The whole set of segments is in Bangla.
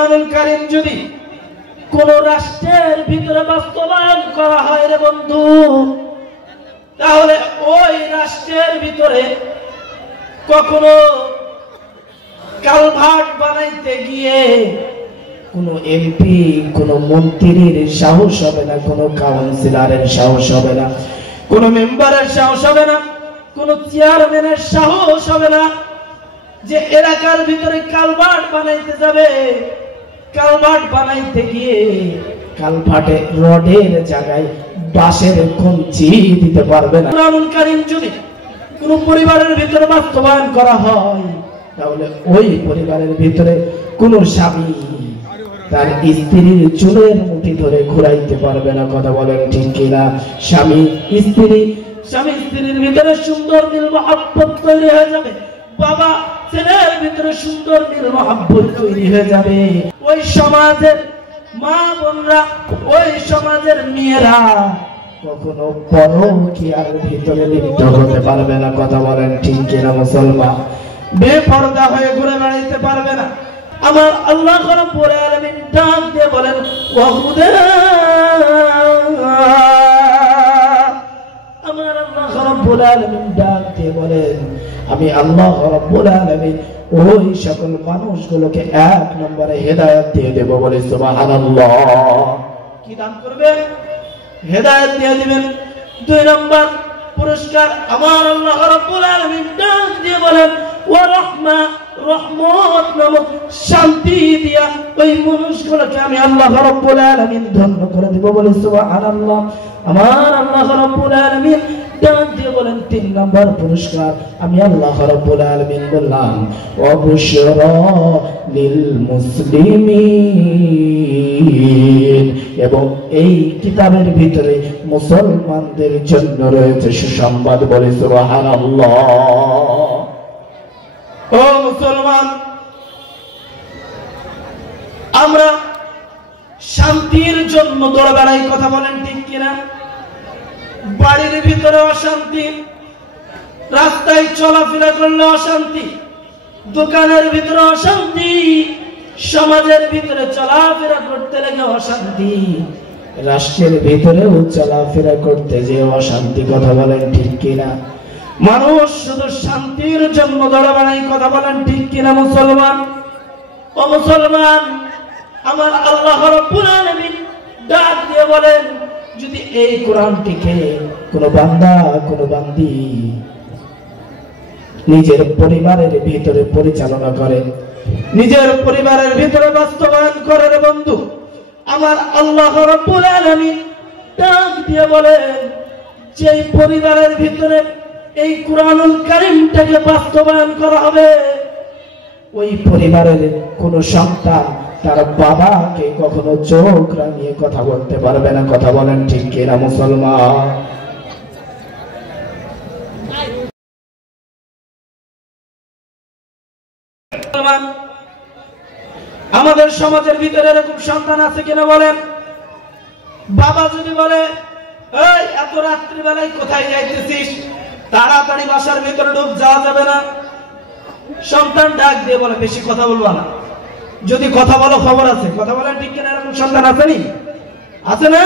কোরআনুল কারীম যদি কোন রাষ্ট্রের ভিতরে বাস্তবায়ন করা হয় রে বন্ধু, তাহলে ওই রাষ্ট্রের ভিতরে কখনো কালভার্ট বানাইতে গিয়ে কোন এমপি, কোন মন্ত্রীর সাহস হবে না, কোন কাউন্সিলরের সাহস হবে না, কোন মেম্বারের সাহস হবে না, কোন চেয়ারম্যানের সাহস হবে না যে এলাকার ভিতরে কালভার্ট বানাইতে যাবে। কালভার্ট বানাইতে গিয়ে কালভার্টে রডের জায়গায় বাঁশের কঞ্চি দিতে পারবে না। কোরআনুল কারীম যদি কোন পরিবারের ভিতরে বাস্তবায়ন করা হয়, তাহলে ওই পরিবারের ভিতরে কোন স্বামী তার স্ত্রীর চুলের মুঠি ধরে ঘুরাইতে পারবে না। কথা বলেন ঠিক কিনা? স্বামী স্ত্রীর ভিতরে সুন্দর মিল মহব্বত তৈরি হয়ে যাবে। বাবা ছেলের ভিতরে সুন্দর মিল মহব্বত তৈরি হয়ে যাবে। ওই সমাজের মা বোনরা, ওই সমাজের মেয়েরা কখনো পরকীয়ার ভিতরে লিপ্ত হতে পারবে না। কথা বলেন ঠিক কিনা মুসলমান? বেপরদা হয়ে ঘুরে বেড়াইতে পারবে না। আমার আল্লাহ রাব্বুল আলামিন ডাক দিয়ে বলেন, ওয়াহুদা, আমার আল্লাহ রাব্বুল আলামিন ডাক দিয়ে বলেন, আমি আল্লাহ রাব্বুল আলামিন ওই সকল মানুষগুলোকে এক নম্বরে হেদায়েত দিয়ে দেব। বলে সুবহানাল্লাহ। কি দান করবেন? হেদায়েত দিয়ে দিবেন। 2 নম্বর পুরস্কার আমার আল্লাহ রাব্বুল আলামিন ডাক দিয়ে বলেন, ওয়া রাহমা, রহমত নামক শান্তি দিয়া ওই মানুষগুলোকে আমি আল্লাহ রাব্বুল আলামিন ধন্য করে দেব। বলে সুবহানাল্লাহ। আমার আল্লাহ রাব্বুল আলামিন ডাক দিয়ে বলেন 3 নম্বর পুরস্কার আমি আল্লাহ রাব্বুল আলামিন বললাম, ওয়া বুশরা লিল মুসলিমিন, এবং এই কিতাবের ভিতরে মুসলমানদের জন্য রয়েছে সুসংবাদ। বলে সুবহানাল্লাহ। ও মুসলমান, আমরা শান্তির জন্য দৌড়ে বেড়াই। কথা বলেন ঠিক কিনা? বাড়ির ভিতরে অশান্তি, রাস্তায় চলাফেরা করলে অশান্তি, দোকানের ভিতরে অশান্তি, সমাজের ভিতরে চলাফেরা করতে লেগে অশান্তি, রাষ্ট্রের ভিতরেও চলাফেরা করতে যে অশান্তি। কথা বলেন ঠিক কিনা? মানুষ শুধু শান্তির জন্য দৌড়ে বেড়ায়। কথা বলেন ঠিক কিনা মুসলমান? ও মুসলমান, আমার আল্লাহ রাব্বুল আলামিন ডাক দিয়ে বলেন, যদি এই কোরআনটিকে কোন বান্দা, কোন বান্দি নিজের পরিবারের ভিতরে পরিচালনা করে, নিজের পরিবারের ভিতরে বাস্তবায়ন করে রে বন্ধু, আমার আল্লাহ রাব্বুল আলামিন ডাক দিয়ে বলেন, যে পরিবারের ভিতরে এই কোরআনুল কারীমটাকে বাস্তবায়ন করা হবে, ওই পরিবারের কোন সন্তান তার বাবাকে কখনো চোখ রাঙিয়ে কথা বলতে পারবে না। কথা বলেন ঠিক কিনা মুসলমান? আমাদের সমাজের ভিতরে এরকম সন্তান আছে কিনা বলেন? বাবা যদি বলে, এই এত রাত্রি বেলায় কোথায় যাইতেছিস, তাড়াতাড়ি বাসার ভিতরে ঢুক, যাওয়া যাবে না। সন্তান ডাক দিয়ে বলে, বেশি কথা বলবা না, যদি কথা বলো খবর আছে। কথা বলেন ঠিক কিনা? এরকম সন্তান আসেনি? আছে না?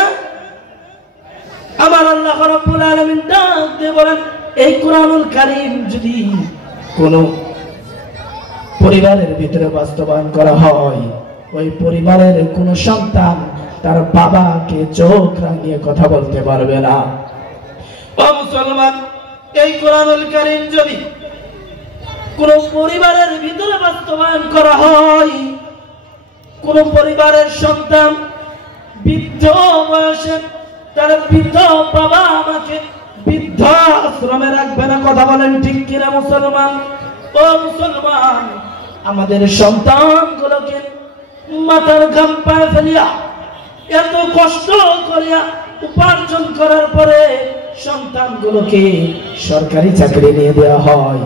আমার আল্লাহ রাব্বুল আলামিন ডাক দিয়ে বলেন, এই কোরআনুল কারীম যদি কোন পরিবারের ভিতরে বাস্তবায়ন করা হয়, ওই পরিবারের কোন সন্তান তার বাবাকে চোখ রাঙিয়ে কথা বলতে পারবে না। ও মুসলমান, এই কোরআনুল কারীম যদি কোন পরিবারের ভিতরে বাস্তবায়ন করা হয়, কোন পরিবারের সন্তান বৃদ্ধ বয়সে তার বৃদ্ধ বাবা আমাকে বৃদ্ধ আশ্রমে রাখবে না। কথা বলেন ঠিক কিনা মুসলমান? ও মুসলমান, আমাদের সন্তানগুলোকে মাথার ঘাম পায়ে ফেলিয়া এত কষ্ট করিয়া উপার্জন করার পরে সন্তানগুলোকে সরকারি চাকরি নিয়ে দেওয়া হয়।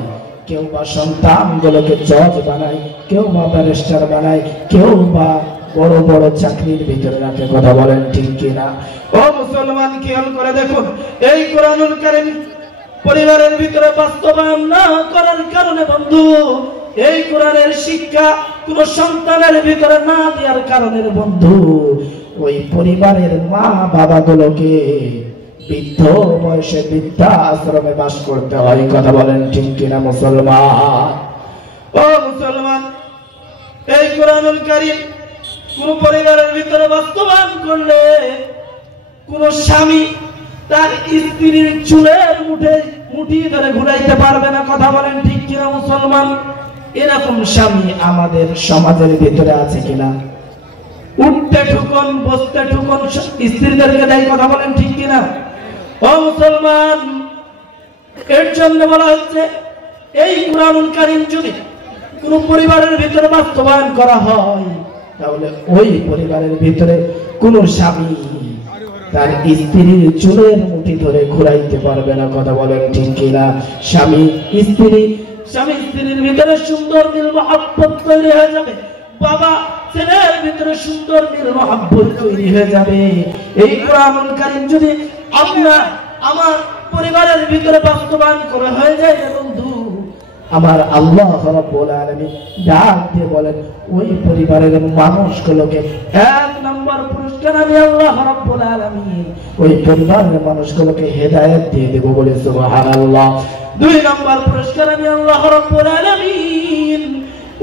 কেউ বা সন্তানগুলোকে জজ বানায়, কেউ বা ব্যারিস্টার বানায়, কেউ বা বড় বড় চাকরির ভিতরে রাখে। কথা বলেন ঠিক কিনা? ও মুসলমান, খেয়াল করে দেখুন, এই কোরআনুল কারীম পরিবারের ভিতরে বাস্তবায়ন না করার কারণে বন্ধু, এই কোরআনের শিক্ষা কোন সন্তানের ভিতরে না দেওয়ার কারণে বন্ধু ওই পরিবারের মা বাবা গুলোকে বৃদ্ধ বয়সে বৃদ্ধা আশ্রমে বাস করতে হয়। কথা বলেন ঠিক কিনা মুসলমান? ও মুসলমান, এই কোরআনুল কারীম কোন পরিবারের ভিতরে বাস্তবায়ন করলে কোন স্বামী তার স্ত্রীর চুলের মুঠি ধরে ঘুরাইতে পারবে না। কথা বলেন ঠিক কিনা মুসলমান? এরকম স্বামী আমাদের সমাজের ভিতরে আছে কিনা? উঠতে ঠুকন বসতে ঠুকন স্ত্রীদেরকে দেয়। কথা বলেন ঠিক কিনা? ও মুসলমান, এর জন্য বলা হচ্ছে এই কোরআনুল কারীম যদি কোন পরিবারের ভিতরে বাস্তবায়ন করা হয় তাহলে ওই পরিবারের ভিতরে কোন স্বামী তার স্ত্রীর চুলের মুঠি ধরে ঘুরাইতে পারবে না। কথা বলেন ঠিক কিনা? স্বামী স্ত্রীর ভিতরে সুন্দর মিল মহব্বত তৈরি হয়ে যাবে। বাবা ছেলের ভিতরে সুন্দর মিল মহব্বত তৈরি হয়ে যাবে। এই কোরআনুল কারীম যদি আমার পরিবারের ভিতরে বাস্তবায়ন করা হয়ে যায় বন্ধু, আমার আল্লাহ রাব্বুল আলামিন ডাক দিয়ে বলেন ওই পরিবারের মানুষগুলোকে 1 নম্বর পুরস্কার আমি আল্লাহ রাব্বুল আলামিন ওই পরিবারের মানুষগুলোকে হেদায়েত দিয়ে দেব। বলে সুবহানাল্লাহ। 2 নম্বর পুরস্কার আমি আল্লাহ রাব্বুল আলামিন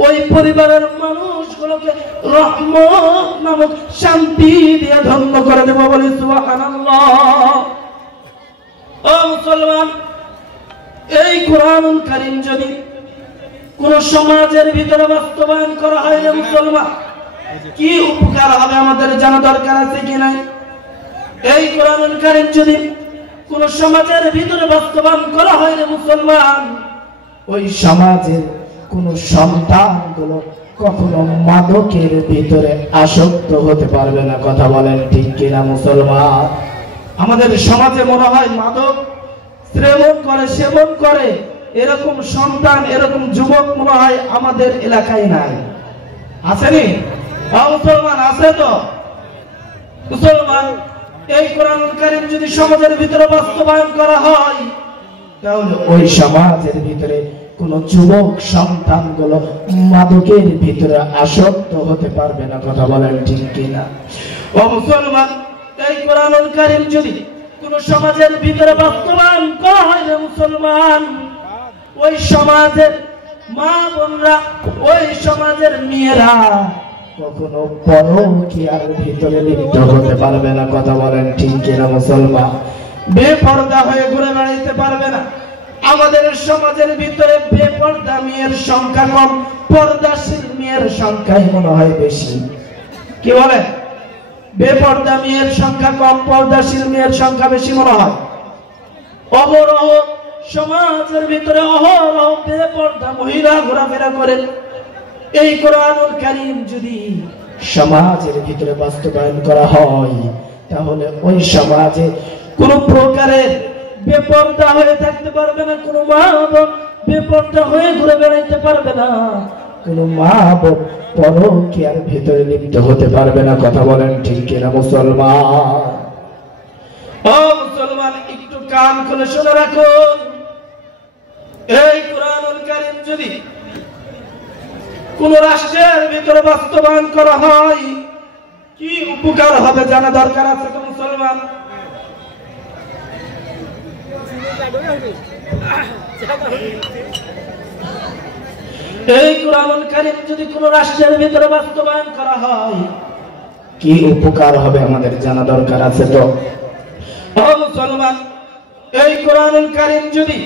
ওই পরিবারের মানুষগুলোকে রহমত নামক শান্তি দিয়ে ধন্য করে দেব। বলে সুবহানাল্লাহ। ও মুসলমান, এই কোরআনুল কারীম যদি কোন সমাজের ভিতরে বাস্তবায়ন করা হয় না মুসলমান, কি উপকার হবে আমাদের জানা দরকার আছে কি নাই? এই কোরআনুল কারীম যদি কোন সমাজের ভিতরে বাস্তবায়ন করা হয় না মুসলমান, ওই সমাজের কোন সন্তানগুলো কখনো মাদকের ভিতরে আসক্ত হতে পারবে না। কথা বলেন ঠিক কিনা মুসলমান? আমাদের সমাজে মনে হয় মাদক সেবন করে এরকম সন্তান এরকম যুবক মনে হয় আমাদের এলাকায় নাই। আসেনি? মুসলমান আছে তো? মুসলমান, এই কোরআনুল কারীম যদি সমাজের ভিতরে বাস্তবায়ন করা হয় তাহলে ওই সমাজের ভিতরে কোন যুবক সন্তানগুলো মাদকের ভিতরে আসক্ত হতে পারবে না। কথা বলেন ঠিক কিনা? ও মুসলমান, এই কোরআনুল কারীম যদি কোন সমাজের ভিতরে বাস্তবায়ন করা হয় না মুসলমান, ওই সমাজের মা বোনরা ওই সমাজের মেয়েরা কখনো পরকীয়ার ভিতরে লিপ্ত হতে পারবে না। কথা বলেন ঠিক কিনা মুসলমান? বেপরদা হয়ে ঘুরে বেড়াইতে পারবে না। আমাদের সমাজের ভিতরে বেপরদা মেয়ের সংখ্যা কম, পর্দাশীল মেয়ের সংখ্যাই মনে হয় বেশি। কি বলেন? বেপরদা মেয়ের সংখ্যা কম, পর্দাশীল মেয়ের সংখ্যা বেশি মনে হয়। অহরহ সমাজের ভিতরে অহরহ বেপরদা মহিলা ঘোরাফেরা করেন। এই কোরআনুল কারীম যদি সমাজের ভিতরে বাস্তবায়ন করা হয় তাহলে ওই সমাজে কোন প্রকারের বেপরদা হয়ে থাকতে পারবে না। কোন মা বোন বেপরদা হয়ে ঘুরে বেড়াইতে পারবে না। কোন মা বোন পরকীয়ার ভিতরে লিপ্ত হতে পারবে না। কথা বলেন ঠিক কিনা মুসলমান? ও মুসলমান, একটু কান খুলে শুনে রাখুন। এই কোরআনুল কারীম যদি কোন রাষ্ট্রের ভিতরে বাস্তবায়ন করা হয় কি উপকার হবে জানা দরকার আছে তো মুসলমান? এই কোরআনুল কারীম যদি কোন রাষ্ট্রের ভিতরে বাস্তবায়ন করা হয় কি উপকার হবে আমাদের জানা দরকার আছে তো? ও মুসলমান, এই কোরআনুল কারীম যদি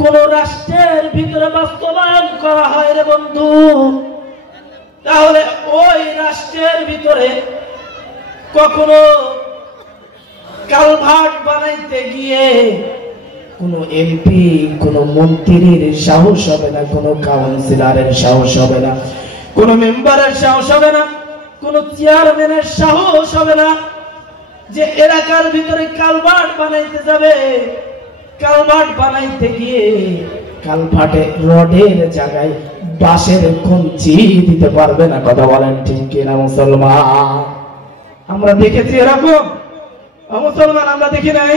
কোন রাষ্ট্রের ভিতরে বাস্তবায়ন করা হয় রে বন্ধু, তাহলে ওই রাষ্ট্রের ভিতরে কখনো কালভার্ট বানাইতে গিয়ে কোন এমপি কোন মন্ত্রীর সাহস হবে না, কোন কাউন্সিলরের সাহস হবে না, কোন মেম্বারের সাহস হবে না, কোন চেয়ারম্যানের সাহস হবে না যে এলাকার ভিতরে কালভার্ট বানাইতে যাবে। কালভার্ট বানাইতে গিয়ে কালভার্টে রডের জায়গায় বাঁশের কঞ্চি দিতে পারবে না। কথা বলেন ঠিক কিনা মুসলমান? আমরা দেখেছি এরকম? মুসলমান আমরা দেখি নাই?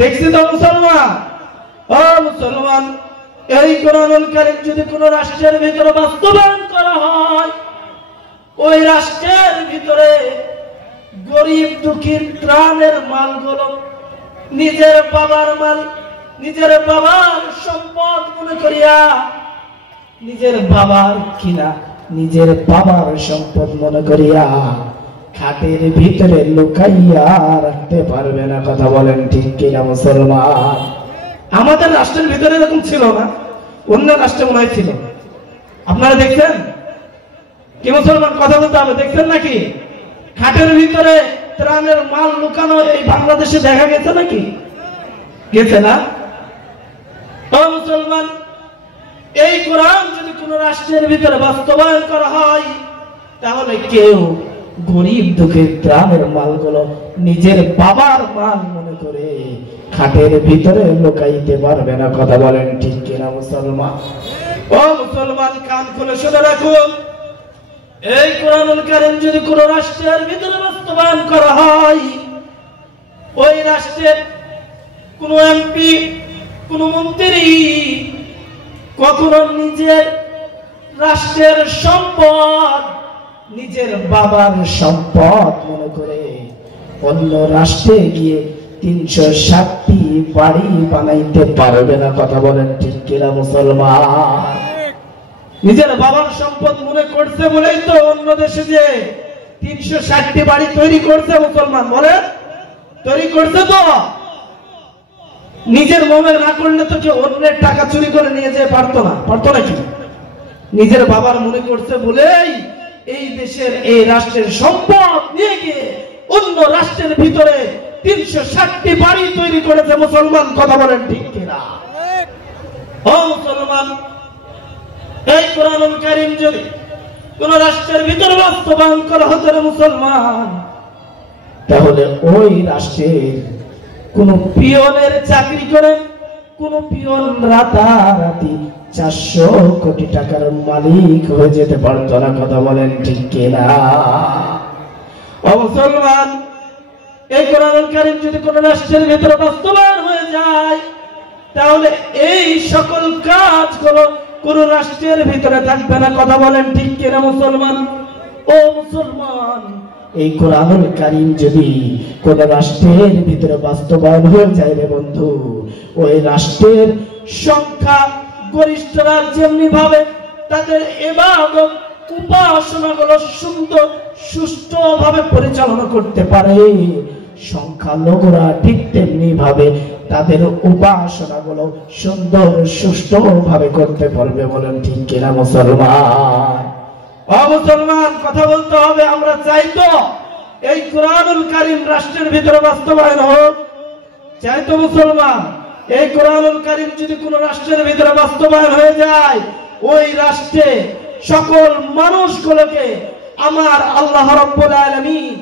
দেখছি তো মুসলমান? ও মুসলমান, এই কোরআনুল কারীম যদি কোন রাষ্ট্রের ভিতরে বাস্তবায়ন করা হয়, ওই রাষ্ট্রের ভিতরে গরিব দুঃখীর ত্রাণের মালগুলো নিজের বাবার মাল, নিজের বাবার সম্পদ মনে করিয়া, নিজের বাবার কিনা নিজের বাবার সম্পদ মনে করিয়া খাটের ভিতরে লুকাইয়া রাখতে পারবে না। কথা বলেন ঠিক কিনা মুসলমান? আমাদের রাষ্ট্রের ভিতরে এরকম ছিল না, অন্য রাষ্ট্রে মনে হয় ছিল। আপনারা দেখছেন কি মুসলমান? কথা বলতে হবে, দেখছেন নাকি? খাটের ভিতরে ত্রাণের মাল লুকানো এই বাংলাদেশে দেখা গেছে নাকি? গেছে না? ও মুসলমান, এই কোরআন যদি কোন রাষ্ট্রের ভিতরে বাস্তবায়ন করা হয়, তাহলে কেউ গরিব দুঃখের ত্রাণের মালগুলো নিজের বাবার মাল মনে করে খাটের ভিতরে লুকাইতে পারবে না। কথা বলেন ঠিক কিনা মুসলমান? ও মুসলমান, কান খুলে শুনে রাখুন, এই কোরআনুল কারীম যদি কোন রাষ্ট্রের ভিতরে বাস্তবায়ন করা হয়, ওই রাষ্ট্রের কোন এমপি, কোন মন্ত্রী কখনো নিজের রাষ্ট্রের সম্পদ নিজের বাবার সম্পদ মনে করে অন্য রাষ্ট্রে গিয়ে 360টি বাড়ি বানাইতে পারবে না। কথা বলেন ঠিক কিনা মুসলমান? নিজের বাবার সম্পদ মনে করছে বলেই তো অন্য দেশে যে 360টি বাড়ি তৈরি করছে। মুসলমান বলেন, তৈরি করছে তো। নিজের মনে না করলে তো কেউ অন্যের টাকা চুরি করে নিয়ে যেতে পারতো না, পারতো নাকি? নিজের বাবার মনে করছে বলেই এই দেশের, এই রাষ্ট্রের সম্পদ নিয়ে গিয়ে অন্য রাষ্ট্রের ভিতরে 360টি বাড়ি তৈরি করেছে। মুসলমান কথা বলেন ঠিক কিনা? ও মুসলমান, এই কোরআনুল কারীম যদি কোন রাষ্ট্রের ভিতরে বাস্তবায়ন করা হতো না মুসলমান, তাহলে ওই রাষ্ট্রের কোন পিয়নের চাকরি করে কোন পিয়ন রাতারাতি 400 কোটি টাকার মালিক হয়ে যেতে পারতো না। কথা বলেন ঠিক কিনা? ও মুসলমান, এই কোরআনুল কারীম যদি কোন রাষ্ট্রের ভিতরে বাস্তবায়ন হয়ে যায়, তাহলে এই সকল কাজগুলো কোন রাষ্ট্রের ভিতরে থাকবে না। কথা বলেন ঠিক কিনা মুসলমান? ও মুসলমান, এই কোরআনুল কারীম যদি কোন রাষ্ট্রের ভিতরে বাস্তবায়ন হয়ে যায় রে বন্ধু, ওই রাষ্ট্রের সংখ্যা গরিষ্ঠরা যেমনি ভাবে তাদের ইবাদত উপাসনাগুলো সুন্দর সুষ্ঠুভাবে পরিচালনা করতে পারে, সংখ্যালঘুরা ঠিক তেমনি ভাবে তাদের উপাসনাগুলো সুন্দর সুষ্ঠুভাবে করতে পারবে। বলেন ঠিক কিনা মুসলমান? ও মুসলমান, কথা বলতে হবে। আমরা চাই তো এই কোরআনুল কারীম রাষ্ট্রের ভিতরে বাস্তবায়ন হোক? চাই তো মুসলমান? এই কোরআনুল কারীম যদি কোন রাষ্ট্রের ভিতরে বাস্তবায়ন হয়ে যায়, ওই রাষ্ট্রে সকল মানুষগুলোকে আমার আল্লাহ রাব্বুল আলামিন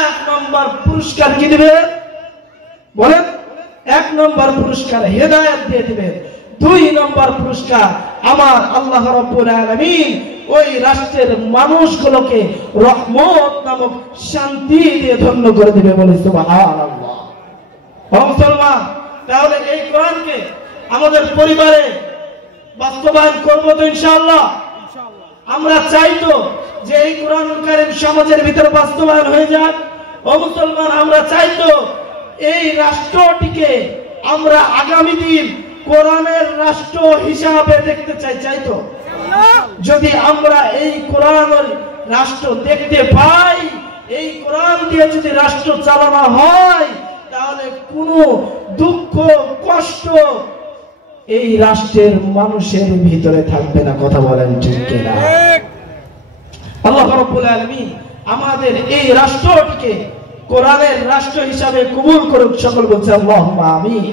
1 নম্বর পুরস্কার কি দিবে? বলেন, 1 নম্বর পুরস্কার হেদায়েত দিয়ে দিবেন। 2 নম্বর পুরস্কার আমার আল্লাহ রাব্বুল আলামিন ওই রাষ্ট্রের মানুষগুলোকে রহমত নামক শান্তি দিয়ে ধন্য করে দিবে। বলে সুবহানাল্লাহ। ও মুসলমান, তাহলে এই কোরআনকে আমাদের পরিবারে বাস্তবায়ন করব তো ইনশাআল্লাহ? আমরা চাই তো যে এই কোরআনুল কারীম সমাজের ভিতরে বাস্তবায়ন হয়ে যাক। ও মুসলমান, আমরা চাই তো এই রাষ্ট্রটিকে আমরা আগামী দিন কোরআনের রাষ্ট্র হিসাবে দেখতে চাই। চাই তো? যদি আমরা এই কোরআনের রাষ্ট্র দেখতে পাই, এই কোরআন দিয়ে যদি রাষ্ট্র চালানো হয়, তাহলে কোনো দুঃখ কষ্ট এই রাষ্ট্রের মানুষের ভিতরে থাকবে না। কথা বলেন ঠিক কিনা? আল্লাহ রাব্বুল আলামিন আমাদের এই রাষ্ট্রটিকে কোরআনের রাষ্ট্র হিসাবে কবুল করুক। সকল বলছে আল্লাহুম্মা আমিন।